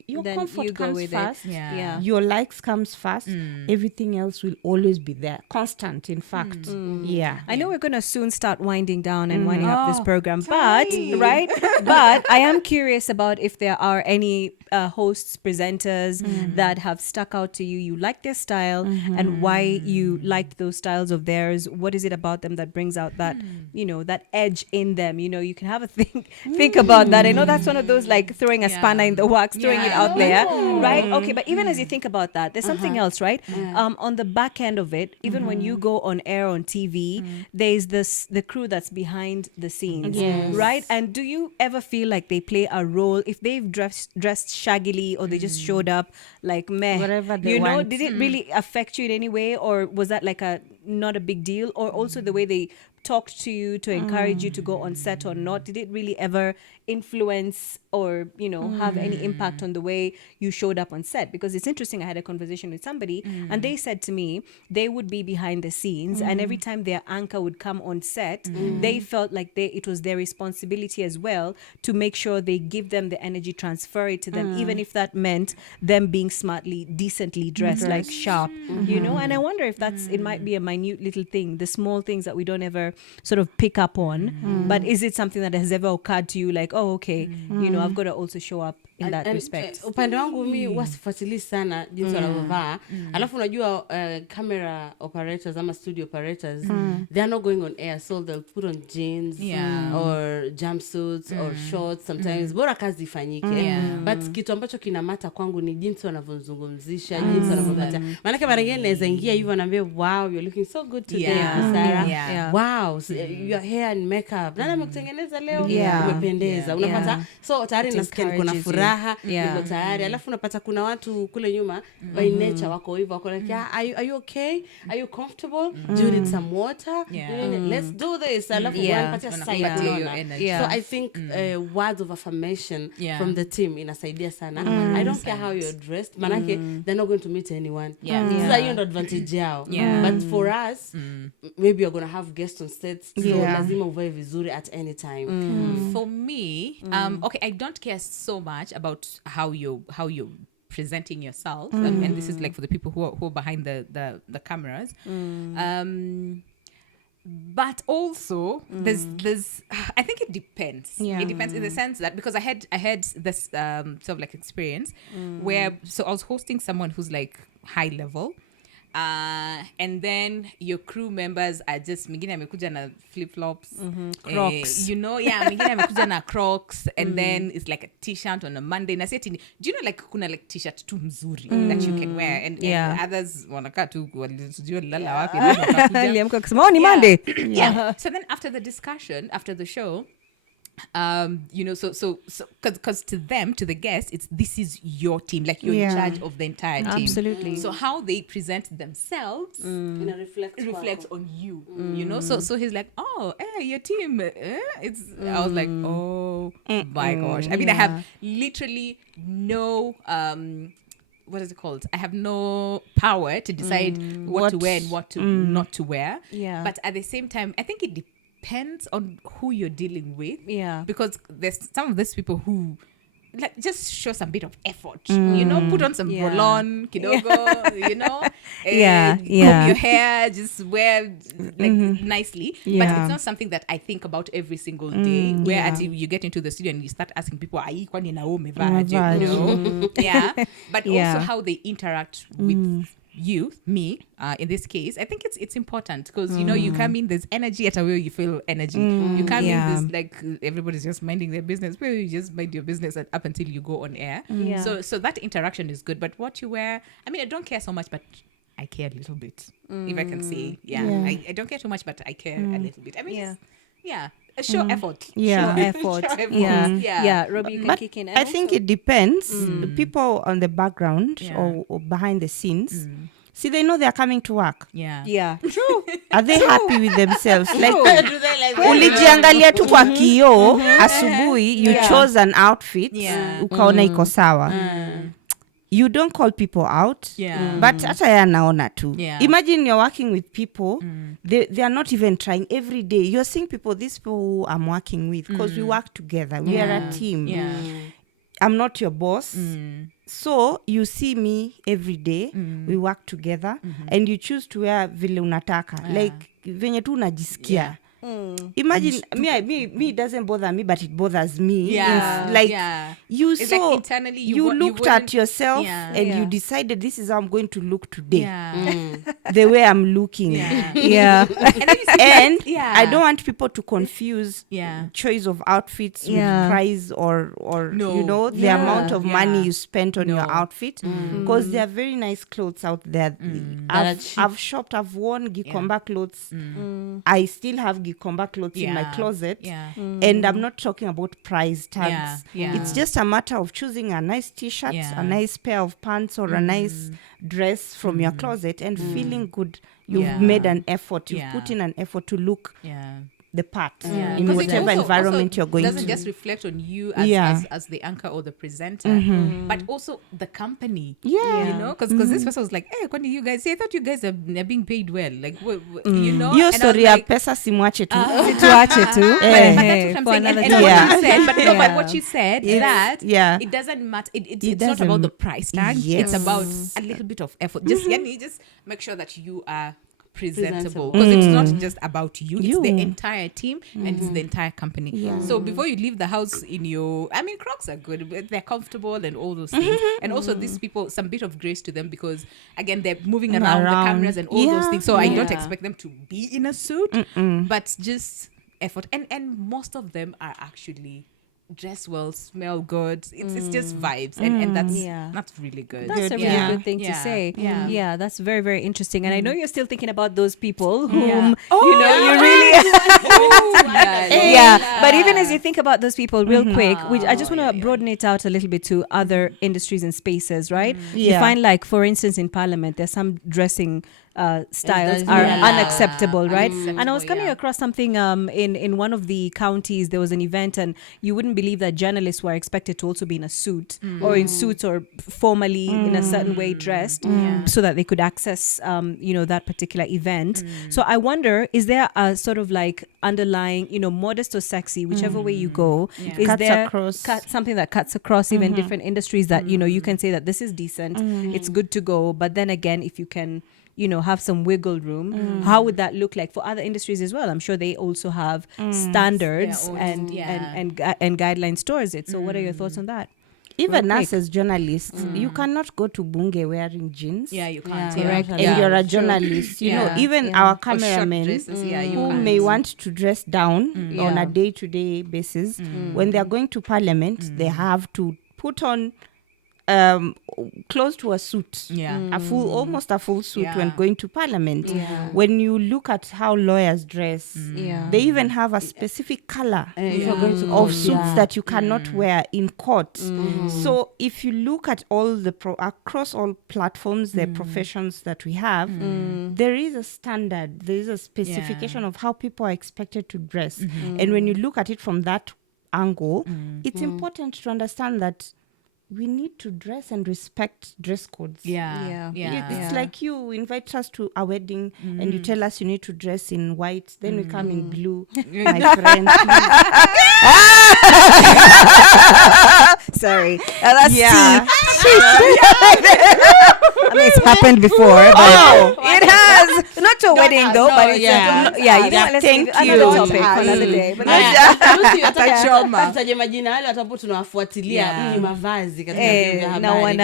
your Then comfort you go comes with first. it. Yeah. Your likes comes first. Everything else will always be there. Constant, in fact. Yeah. I know we're going to soon start winding down and winding up this program, but but I am curious about if there are any hosts, presenters that have stuck out to you. You like their style and why you liked those styles of theirs. What is it about them that brings out that, that edge in them? You can have a think about that. I know that's one of those like throwing a spanner in the works, throwing it out there, right? Okay, but even as you think about that, there's something else, right? On the back end of it, even when you go on air on TV, there's the crew that's behind the scenes, right? And do you ever feel like they play a role if they've dressed shaggily or they just showed up like meh? Whatever they want. Did it really affect you in any way, or was that like not a big deal? Or also the way they talked to you to encourage you to go on set or not, did it really ever influence or have any impact on the way you showed up on set? Because it's interesting, I had a conversation with somebody and they said to me they would be behind the scenes and every time their anchor would come on set, they felt like it was their responsibility as well to make sure they give them the energy, transfer it to them, even if that meant them being smartly, decently dressed, like sharp, and I wonder if it might be a minute little thing, the small things that we don't ever sort of pick up on, but is it something that has ever occurred to you like, oh okay, I've got to also show up in that respect? Upande wangu mi wasifuatili sana jinsi wanavyovaa. Alafu unajua camera operators ama studio operators, they are not going on air, so they'll put on jeans or jumpsuits or shorts sometimes, bora kazi ifanyike. But kitu ambacho kinamata kwangu ni jinsi wanavyozungumzisha, jinsi wanavyopata. Maana mara nyingine naweza ingia hivyo naambia, wow, you're looking so good today, Busara. Wow, your hair and makeup. Nani amekutengeneza leo? Umependeza. Unapata so tayari nasikia niko na furaha, niko tayari. Alafu unapata kuna watu kule nyuma by nature wako hivyo, wako like, are you okay? Are you comfortable? Do you need some water? Let's do this. Alafu unapata side. So I think words of affirmation from the team inasaidia sana. I don't care how you're dressed. Manake they're not going to meet anyone. So hiyo ndo advantage yao. But for us, maybe you're going to have guests on set, so lazima uvae vizuri at any time. For me, okay, I don't care so much about how you're presenting yourself, and this is like for the people who are behind the cameras. But also there's I think it depends. It depends in the sense that because I had this sort of like experience where I was hosting someone who's like high level. And then your crew members are just mingine amekuja na flip-flops, Crocs, mingine amekuja na Crocs, and then it's like a t-shirt on a Monday. Na seti, do you know like kuna like t-shirt tu mzuri that you can wear, and others wanakaa tu walijua lala wapi aliamka kusema ni Monday. So then after the discussion, after the show, so because to them, to the guests, this is your team, like you're in charge of the entire team. Absolutely. So how they present themselves reflects on you. So he's like, oh, your team, I was like, oh my gosh. I mean, I have literally no what is it called? I have no power to decide what to wear and what to not to wear. But at the same time, I think it depends on who you're dealing with. Because there's some of these people who like just show some bit of effort, put on some roll-on kidogo, comb your hair, just wear like nicely. But it's not something that I think about every single day. Where until you get into the studio and you start asking people, kwani na wewe umevaa? But also how they interact with me, in this case, I think it's important because you come in, there's energy at a way you feel energy. You come in, there's like everybody's just minding their business. Well, you just mind your business up until you go on air. So that interaction is good. But what you wear, I mean, I don't care so much, but I care a little bit, if I can say. I don't care too much, but I care a little bit. I mean, show effort. Show effort. Robi, you can kick in. I think it depends. People on the background or behind the scenes, see, they know they're coming to work. True. Are they happy with themselves? Like, ulijiangalia tu kwa kioo asubuhi, you chose an outfit, ukaona iko sawa. You don't call people out, but hata ya naona tu. Imagine you're working with people, they are not even trying every day. You're seeing people, these people who I'm working with, because we work together, we are a team. I'm not your boss. So you see me every day, we work together, and you choose to wear vile unataka, like venye tu unajisikia. Imagine me it doesn't bother me, but it bothers me. Yeah. It's like you It's saw, like internally you looked at yourself and you decided this is how I'm going to look today. The way I'm looking. Yeah. And I don't want people to confuse choice of outfits with price or you know, the amount of money you spent on your outfit, because there are very nice clothes out there. I've shopped, I've worn Gikomba clothes. I still have Gikomba clothes in my closet, and I'm not talking about price tags. It's just a matter of choosing a nice t-shirt, a nice pair of pants, or a nice dress from your closet and feeling good. You've made an effort, you've put in an effort to look the part in whatever environment you're going to. It doesn't just reflect on you as the anchor or the presenter, but also the company. You know, because this person was like, hey, when you guys say, I thought you guys are being paid well. Like, you know, Your story like, pesa simwache tu. Situache tu. But that's what I'm saying. And what you said, but what you said, that it doesn't matter. It's not about the price tag. It's about a little bit of effort. Just make sure that you are presentable, because it's not just about you, it's the entire team and it's the entire company. So before you leave the house in your, I mean, Crocs are good, but they're comfortable and all those things. And also these people, some bit of grace to them, because again, they're moving around the cameras and all those things. So I don't expect them to be in a suit, but just effort. And most of them are actually dress well, smell good. It's just vibes, and that's really good. That's a really good thing to say. Yeah, that's very, very interesting. And I know you're still thinking about those people whom you really But even as you think about those people, real quick, which I just want to broaden it out a little bit to other industries and spaces, right? You find, like, for instance, in Parliament, there's some dressing styles are unacceptable, right? And I was coming across something in one of the counties. There was an event, and you wouldn't believe that journalists were expected to also be in a suit or in suits or formally in a certain way dressed, so that they could access that particular event. So I wonder, is there a sort of like underlying, modest or sexy, whichever way you go, is cuts there across. Something that cuts across even different industries that you can say that this is decent, it's good to go, but then again, if you can have some wiggle room, how would that look like for other industries as well? I'm sure they also have standards and guidelines towards it. So what are your thoughts on that? Even us as journalists, you cannot go to Bunge wearing jeans. Yeah, you can't. And you're a journalist. Even our cameramen who may want to dress down on a day-to-day basis, when they're going to Parliament, they have to put on close to a suit, almost a full suit when going to Parliament. When you look at how lawyers dress, they even have a specific color of suits that you cannot wear in court. So if you look at all the across all platforms, the professions that we have, there is a standard, there is a specification of how people are expected to dress. And when you look at it from that angle, it's important to understand that we need to dress and respect dress codes. It's like you invite us to a wedding and you tell us you need to dress in white, then we come in blue. My friend. Sorry. That's I mean, it's happened before, but it has. Not to a wedding though, but it's you know what, let's leave another topic for another day. But tutaje majina wale watapo tunawafuatilia mavazi katika habari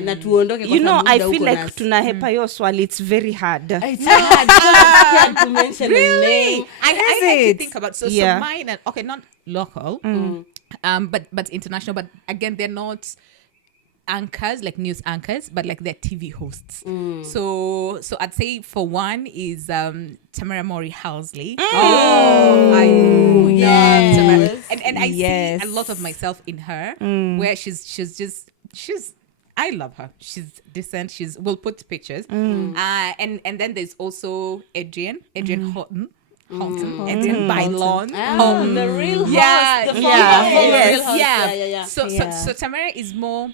na tuondoke kwa sababu I feel like tunahepa hiyo swali. It's very hard. It's hard to mention the name. I think about so mine and not local, but international. But again, they're not anchors, like news anchors, but like they're TV hosts. So I'd say for one is Tamara Mori Housley. I love Tamara, and I see a lot of myself in her, where she's I love her. She's decent. We'll put pictures. And then there's also Adrian Houghton. Adrian Bailon. The real host. The real host. So Tamara is more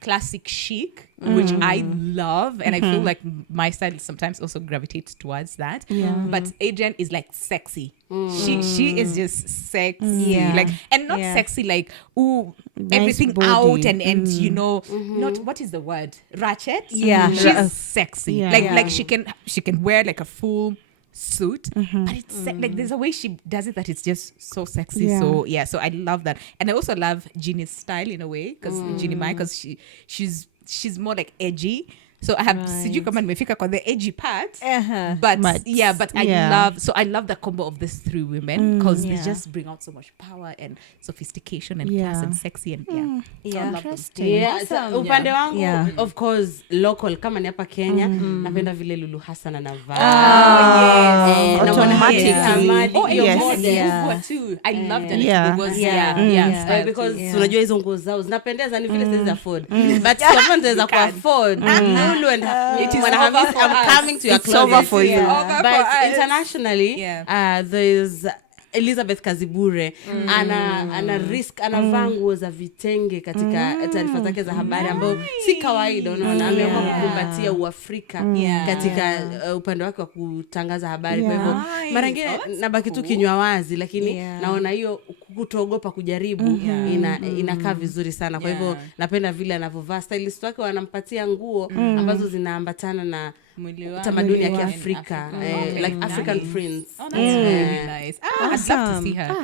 classic chic, which I love, and I feel like my style sometimes also gravitates towards that. But Adrian is like sexy. She is just sexy, like, and not sexy like everything body. out and you know, not, what is the word, ratchet. She's sexy, like she can wear like a full suit, but it's like there's a way she does it that it's just so sexy. So I love that, and I also love Jeannie's style in a way, because Jeannie Mai, because she's more like edgy. So I have sijui kama nimefika kwa the edgy part, but I love the combo of these three women, because they just bring out so much power and sophistication and class and sexy and so upande wangu of course local kama ni hapa Kenya, napenda vile Lulu Hassan anavaa. Too. I love that because unajua hizo nguo zao zinapendeza, ni vile siwezi afford, but someone does afford Lulu, and I'm coming to your closet. Over for you. But internationally, there's Elizabeth Kazibure, ana risk, anavaa nguo za vitenge katika taarifa zake za habari, ambayo si kawaida, unaona, ameamua kukumbatia Uafrika katika upande wake wa kutangaza habari. Kwa hivyo mara nyingine nabaki tu kinywa wazi, lakini naona hiyo kutoogopa kujaribu inakaa vizuri sana. Kwa hivyo napenda vile anavyovaa. Stylist wake wanampatia nguo ambazo zinaambatana na tamaduni ya Kiafrika, like African prints. That's really nice. I'd love to see her.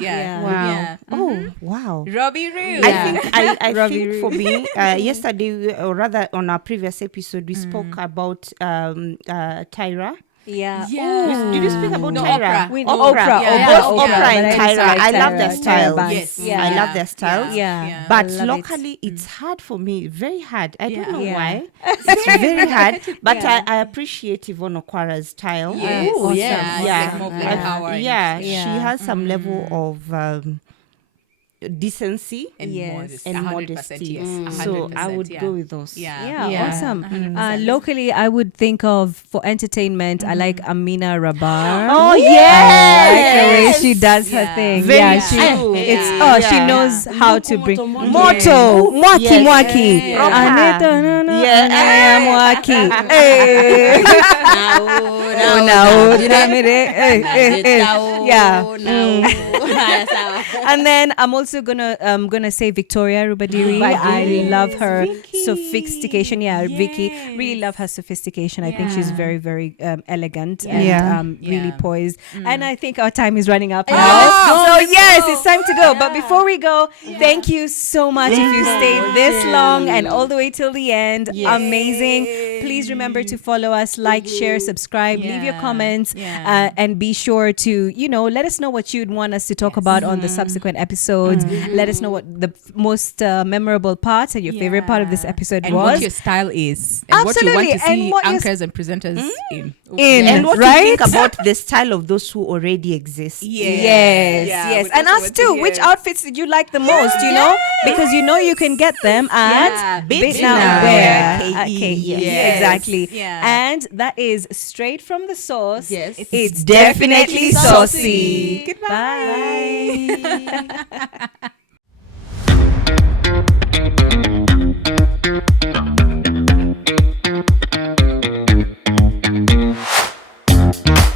Wow. Robi Roo. I think for me, yesterday, or rather on our previous episode, we spoke about Tyra. Did you speak about Tyra? Oprah. Oprah and Tyra. I love their style. I love their style. But locally, it's hard for me. Very hard. I don't know why. It's very hard. But I appreciate Yvonne Okwara's style. She has some level of decency and modesty. Yes. So I would go with those. Awesome. Locally, I would think of, for entertainment, I like Amina Rabar. Oh yes, I like the way she does her thing. Very true. She knows how to bring moto mwaki Aneta mwaki and then I'm also gonna say Victoria Rubadiri. I love her sophistication. Vicky, really love her sophistication. I think she's very, very elegant and really poised. And I think our time is running up now. So yes, it's time to go. But before we go, thank you so much if you stayed this long and all the way till the end. Amazing. Please remember to follow us, like, share, subscribe, leave your comments, and be sure to, let us know what you'd want us to talk about on the subsequent episodes. Let us know what the most memorable part and your favorite part of this episode and was. What your style is. And Absolutely. What you want to see and anchors and presenters in. And what you think about the style of those who already exist. Yes. And us too. Which outfits did you like the most, Because you can get them at Bittiner Wear KE. Exactly. And that is straight from the source. Yes. It's definitely saucy. Goodbye. Bye.